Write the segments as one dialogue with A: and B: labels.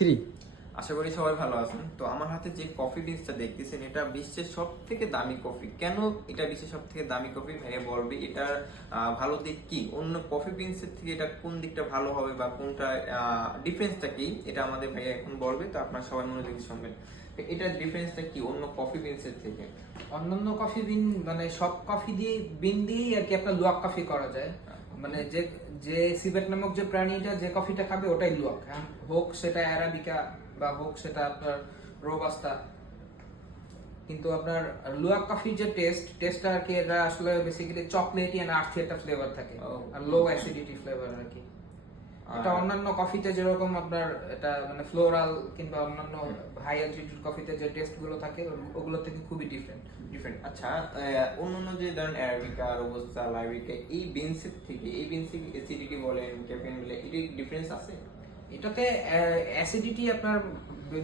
A: Three
B: আশা করি সবাই ভালো আছেন। তো আমার হাতে যে কফি বিনসটা দেখতেছেন এটা বিশ্বের সব থেকে দামি কফি কেন এটা বিশ্বের সব থেকে দামি কফি ভাইয়া বলবে এটার ভালো দিক কি? অন্য কফি বিনসের থেকে এটা কোন দিকটা ভালো হবে বা কোনটা ডিফারেন্সটা কি? এটা আমাদের ভাইয়া এখন বলবে তো আপনারা সবাই মনোযোগ দিয়ে শুনবেন। তো এটার ডিফারেন্সটা কি অন্য কফি বিনসের থেকে?
A: অন্যান্য কফি বিন মানে সব কফি দিয়ে বিন দিয়েই আর কি আপনার লুয়াক কফি করা যায়। মানে যে যে সিবেট নামক যে প্রাণীটা যে কফিটা খাবে ওটাই লুয়াক হ্যাঁ? হোক সেটা অ্যারাবিকা বা হোক সেটা আপনার রোবাস্তা। কিন্তু আপনার লুয়াক কফির যে টেস্ট টেস্টটা আর কি এটা আসলে বেসিক্যালি চকলেটি অ্যান্ড আর্থি একটা ফ্লেভার থাকে। আর লো অ্যাসিডিটি ফ্লেভার আর কি। এটা অন্যান্য কফিতে যেরকম আপনার এটা মানে ফ্লোরাল কিংবা অন্যান্য হাই অ্যালটিটিউড কফিতে যে টেস্টগুলো থাকে ওগুলো- থেকে খুবই ডিফারেন্ট
B: ডিফারেন্ট আচ্ছা অন্যান্য যে ধরেন অ্যারাবিকা রোবস্তা লাইবিকা এই বিনসের থেকে এই বিনসের অ্যাসিডিটি বলেন ক্যাফেইন বলে এটির ডিফারেন্স আছে?
A: এটাতে অ্যাসিডিটি আপনার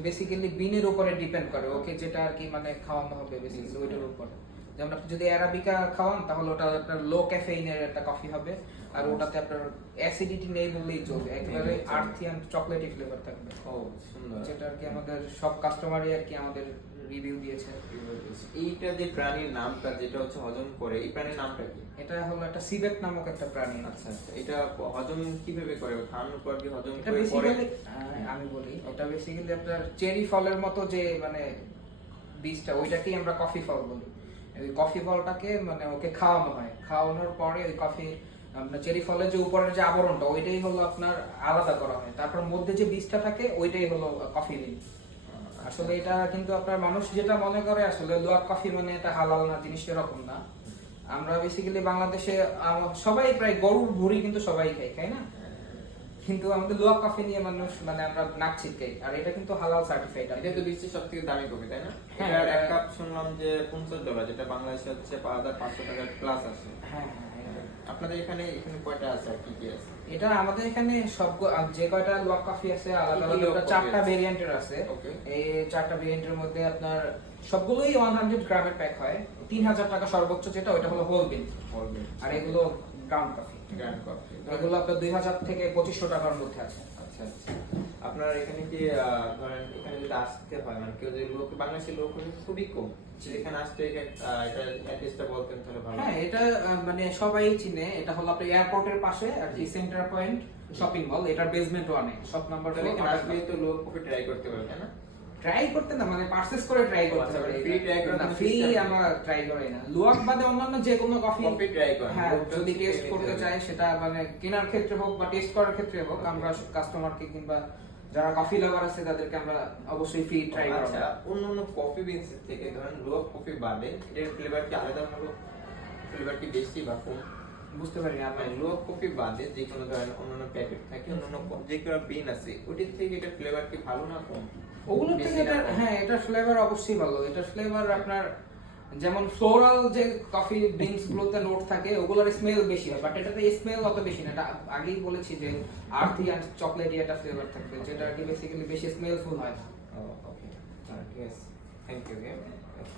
A: বেসিক্যালি বিনের উপরে ডিপেন্ড করে ওকে যেটা আর কি মানে খাওয়ানো হবে বেসিক্যালি ওইটার উপরে। যেমন আপনি যদি অ্যারাবিকা খাওয়ান তাহলে ওটা আপনার লো ক্যাফেইনের একটা কফি হবে। আর ওটাতে আপনার অ্যাসিডিটি নেই বললেই চলবে। একেবারে
B: নেই,
A: আর্থি অ্যান্ড চকলেটি ফ্লেভার থাকবে।
B: ও সুন্দর।
A: যেটা আর কি আমাদের সব কাস্টমারই আর কি আমাদের রিভিউ দিয়েছে।
B: এইটা যে প্রাণীর নামটা যেটা হচ্ছে হজম করে এই প্রাণীর নামটা কি?
A: এটা হলো একটা সিভেট নামক একটা প্রাণী।
B: আচ্ছা আচ্ছা। এটা হজম কীভাবে করে? খাওয়ানোর পর কি হজম
A: এটা
B: করে
A: আমি বলি। এটা বেসিক্যালি আপনার চেরি ফলের মতো যে মানে বীজটা ওইটাকেই আমরা কফি ফল বলি। ওই কফি ফলটাকে মানে ওকে খাওয়ানো হয়। খাওয়ানোর পরে ওই কফি আপনার চেরি ফলের যে উপরের যে আবরণটা, ওইটাই হলো আপনার আলাদা করা হয়। তারপর মধ্যে যে বীজটা থাকে, ওইটাই হলো কফি বিন আসলে এটা কিন্তু আপনার মানুষ যেটা মনে করে, আসলে লোয়ার কফি মানে এটা হালাল না, জিনিস এরকম না। আমরা বেসিক্যালি বাংলাদেশে সবাই প্রায় গরুর ভুড়ি কিন্তু সবাই খাই তাই না? কিন্তু আমাদের লোয়া কফি নিয়ে মানুষ মানে আমরা নাক ছিটকাই। আর এটা কিন্তু হালাল সার্টিফাইড
B: এটা তো বিশ্বের সব থেকে দামি কফি তাই না?
A: হ্যাঁ,
B: এটার এক কাপ শুনলাম যে পঞ্চাশ ডলার যেটা বাংলাদেশে হচ্ছে পাঁচ হাজার পাঁচশো টাকার প্লাস আছে।
A: হ্যাঁ হ্যাঁ, হ্যাঁ।
B: আপনাদের এখানে এখানে কয়টা আছে আর কি কি আছে?
A: এটা আমাদের এখানে সব যে কয়টা লোয়া কফি আছে আলাদা আলাদা চারটা? ভেরিয়েন্টের আছে. এই চারটা ভেরিয়েন্টের মধ্যে আপনার সবগুলোই ওয়ান হান্ড্রেড গ্রামের প্যাক হয়। তিন হাজার টাকা সর্বোচ্চ যেটা ওটা হলো হোল বিন আর এগুলো গ্রাউন্ড কফি
B: গ্র্যান্ড কফি
A: এগুলো আপনার দুই হাজার থেকে পঁচিশশো টাকার মধ্যে আছে।
B: আচ্ছা আচ্ছা। আপনার এখানে কি ধরেন এখানে যদি আসতে হয় মানে কেউ যদি লোক বাংলাদেশের লোক খুবই কম। এখানে আসতে এটা অ্যাড্রেসটা বলতেন তাহলে ভালো
A: হ্যাঁ এটা মানে সবাই চিনে। এটা হলো আপনার এয়ারপোর্টের পাশে আর কি সেন্টার পয়েন্ট শপিং মল এটার বেসমেন্ট ওয়ানে শপ নাম্বার
B: এখানে আসলে তো লোক কফি ট্রাই করতে পারবে না?
A: ট্রাই করতে না মানে পারচেজ করে ট্রাই করতে
B: আচ্ছা,
A: পারে।
B: free try করার
A: না ফ্রি আমরা ট্রাই করি না। লুয়াক বাদে অন্যান্য যে কোনো কফি
B: Coffee try করেন।
A: হ্যাঁ যদি টেস্ট করতে
B: হবে।
A: চায় সেটা মানে কেনার ক্ষেত্রে হোক বা টেস্ট করার ক্ষেত্রে হোক আমরা কাস্টমারকে কিংবা যারা কফি লাভার আছে তাদেরকে আমরা অবশ্যই ফ্রি ট্রাই
B: আচ্ছা
A: করাবো।
B: অন্য অন্য কফি বিনস থেকে ধরেন লোক কফি বাদে এটার ফ্লেভার কি আলাদা ভালো ফ্লেভার কি বেশি বা কম?
A: বুঝতে পারি না
B: মানে লোক কফি বাদে যে কোনো ধরেন অন্যান্য প্যাকেট থাকে অন্যান্য যে কোনো বিন আছে ওটির থেকে এটার ফ্লেভার কি ভালো না কম?
A: ওগুলো থেকে এটা হ্যাঁ এটার ফ্লেভার অবশ্যই ভালো। এটার ফ্লেভার আপনার যেমন ফ্লোরাল যে কফি বিনস গুলোতে নোট থাকে ওগুলোর স্মেল বেশি হয় বাট এটাতে স্মেল অত বেশি না। এটা আগেই বলেছি যে আর্থি অ্যান্ড চকলেটি একটা ফ্লেভার থাকবে যেটা আর কি বেসিক্যালি বেশি স্মেলফুল হয়।
B: ও ওকে ঠিক আছে থ্যাংক ইউ